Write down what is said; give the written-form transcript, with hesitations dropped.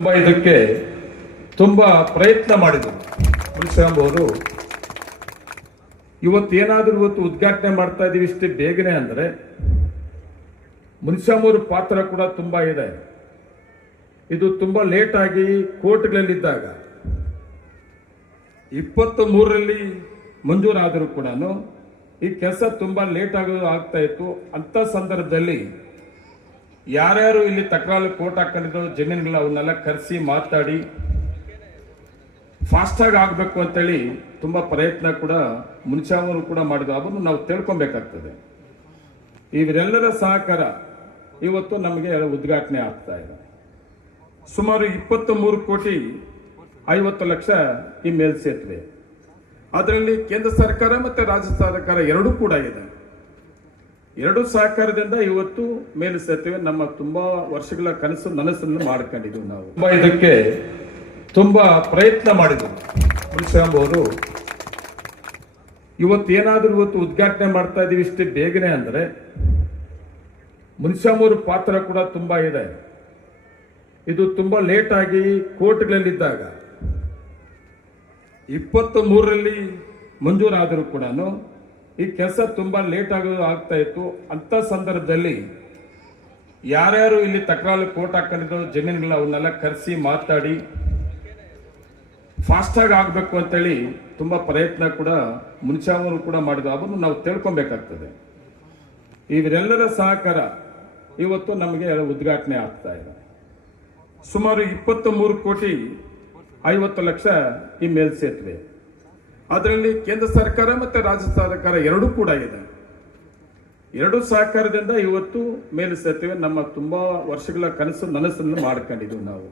ಇದಕ್ಕೆ ತುಂಬಾ ಪ್ರಯತ್ನ ಮಾಡಿದರು ಮುನಿಸ್ವಾಮಿ ಅವರು. ಇವತ್ತು ಉದ್ಘಾಟನೆ ಮಾಡ್ತಾ ಇದೀವಿ ಇಷ್ಟೇ ಬೇಗನೆ ಅಂದ್ರೆ ಮುನಿಸ್ವಾಮಿ ಅವರ ಪಾತ್ರ ಕೂಡ ತುಂಬಾ ಇದೆ. ಇದು ತುಂಬಾ ಲೇಟ್ ಆಗಿ ಕೋರ್ಟ್ಗಳಲ್ಲಿದ್ದಾಗ 23ರಲ್ಲಿ ಮಂಜೂರಾದರೂ ಕೂಡ ಈ ಕೆಲಸ ತುಂಬಾ ಲೇಟ್ ಆಗ್ತಾ ಇತ್ತು. ಅಂತ ಸಂದರ್ಭದಲ್ಲಿ ಯಾರ್ಯಾರು ಇಲ್ಲಿ ತಕರಾರು ಕೋರ್ಟ್ ಹಾಕೊಂಡಿದ್ರು ಜಮೀನುಗಳ ಅವನ್ನೆಲ್ಲ ಕರೆಸಿ ಮಾತಾಡಿ ಫಾಸ್ಟ್ ಆಗಿ ಆಗ್ಬೇಕು ಅಂತೇಳಿ ತುಂಬಾ ಪ್ರಯತ್ನ ಕೂಡ ಮುನಿಸ್ವಾಮಿ ಅವರು ಕೂಡ ಮಾಡಿದ್ರು. ಅದನ್ನು ನಾವು ತಿಳ್ಕೊಬೇಕಾಗ್ತದೆ. ಇವರೆಲ್ಲರ ಸಹಕಾರ ಇವತ್ತು ನಮಗೆ ಉದ್ಘಾಟನೆ ಆಗ್ತಾ ಇದೆ. ಸುಮಾರು 23 ಕೋಟಿ 50 ಲಕ್ಷ ಈ ಮೇಲ್ಸೇತುವೆ. ಅದರಲ್ಲಿ ಕೇಂದ್ರ ಸರ್ಕಾರ ಮತ್ತೆ ರಾಜ್ಯ ಸರ್ಕಾರ ಎರಡೂ ಕೂಡ ಇದೆ. ಎರಡು ಸಹಕಾರದಿಂದ ಇವತ್ತು ಮೇಲ್ಸೇತುವೆ ನಮ್ಮ ತುಂಬಾ ವರ್ಷಗಳ ನನಸನ್ನು ಮಾಡ್ಕೊಂಡಿದ್ವಿ. ನಾವು ಇದಕ್ಕೆ ತುಂಬಾ ಪ್ರಯತ್ನ ಮಾಡಿದ್ರು ಮುನಿಸ್ವಾಮಿ ಅವರು. ಇವತ್ತು ಉದ್ಘಾಟನೆ ಮಾಡ್ತಾ ಇದೀವಿ ಇಷ್ಟೇ ಬೇಗನೆ ಅಂದ್ರೆ ಮುನಿಸ್ವಾಮಿ ಅವರ ಪಾತ್ರ ಕೂಡ ತುಂಬಾ ಇದೆ. ಇದು ತುಂಬಾ ಲೇಟ್ ಆಗಿ ಕೋರ್ಟ್ಗಳಲ್ಲಿದ್ದಾಗ 23ರಲ್ಲಿ ಮಂಜೂರಾದರೂ ಕೂಡ ಈ ಕೆಲಸ ತುಂಬಾ ಲೇಟ್ ಆಗ್ತಾ ಇತ್ತು. ಅಂತ ಸಂದರ್ಭದಲ್ಲಿ ಯಾರ್ಯಾರು ಇಲ್ಲಿ ತಕರಾರು ಕೋರ್ಟ್ ಹಾಕೊಂಡಿದ್ರು ಜಮೀನುಗಳ ಅವನ್ನೆಲ್ಲ ಕರೆಸಿ ಮಾತಾಡಿ ಫಾಸ್ಟ್ ಆಗಿ ಆಗ್ಬೇಕು ಅಂತೇಳಿ ತುಂಬಾ ಪ್ರಯತ್ನ ಕೂಡ ಮುನಿಸ್ವಾಮಿ ಅವರು ಕೂಡ ಮಾಡಿದ್ರು. ಅದನ್ನು ನಾವು ತಿಳ್ಕೊಬೇಕಾಗ್ತದೆ. ಇವರೆಲ್ಲರ ಸಹಕಾರ ಇವತ್ತು ನಮಗೆ ಉದ್ಘಾಟನೆ ಆಗ್ತಾ ಇದೆ. ಸುಮಾರು 23 ಕೋಟಿ 50 ಲಕ್ಷ ಈ ಮೇಲ್ಸೇತುವೆ. ಅದರಲ್ಲಿ ಕೇಂದ್ರ ಸರ್ಕಾರ ಮತ್ತೆ ರಾಜ್ಯ ಸರ್ಕಾರ ಎರಡೂ ಕೂಡ ಇದೆ. ಎರಡು ಸಹಕಾರದಿಂದ ಇವತ್ತು ಮೇಲ್ಸೇತುವೆ ನಮ್ಮ ತುಂಬಾ ವರ್ಷಗಳ ನನಸನ್ನು ಮಾಡ್ಕೊಂಡಿದ್ವಿ ನಾವು.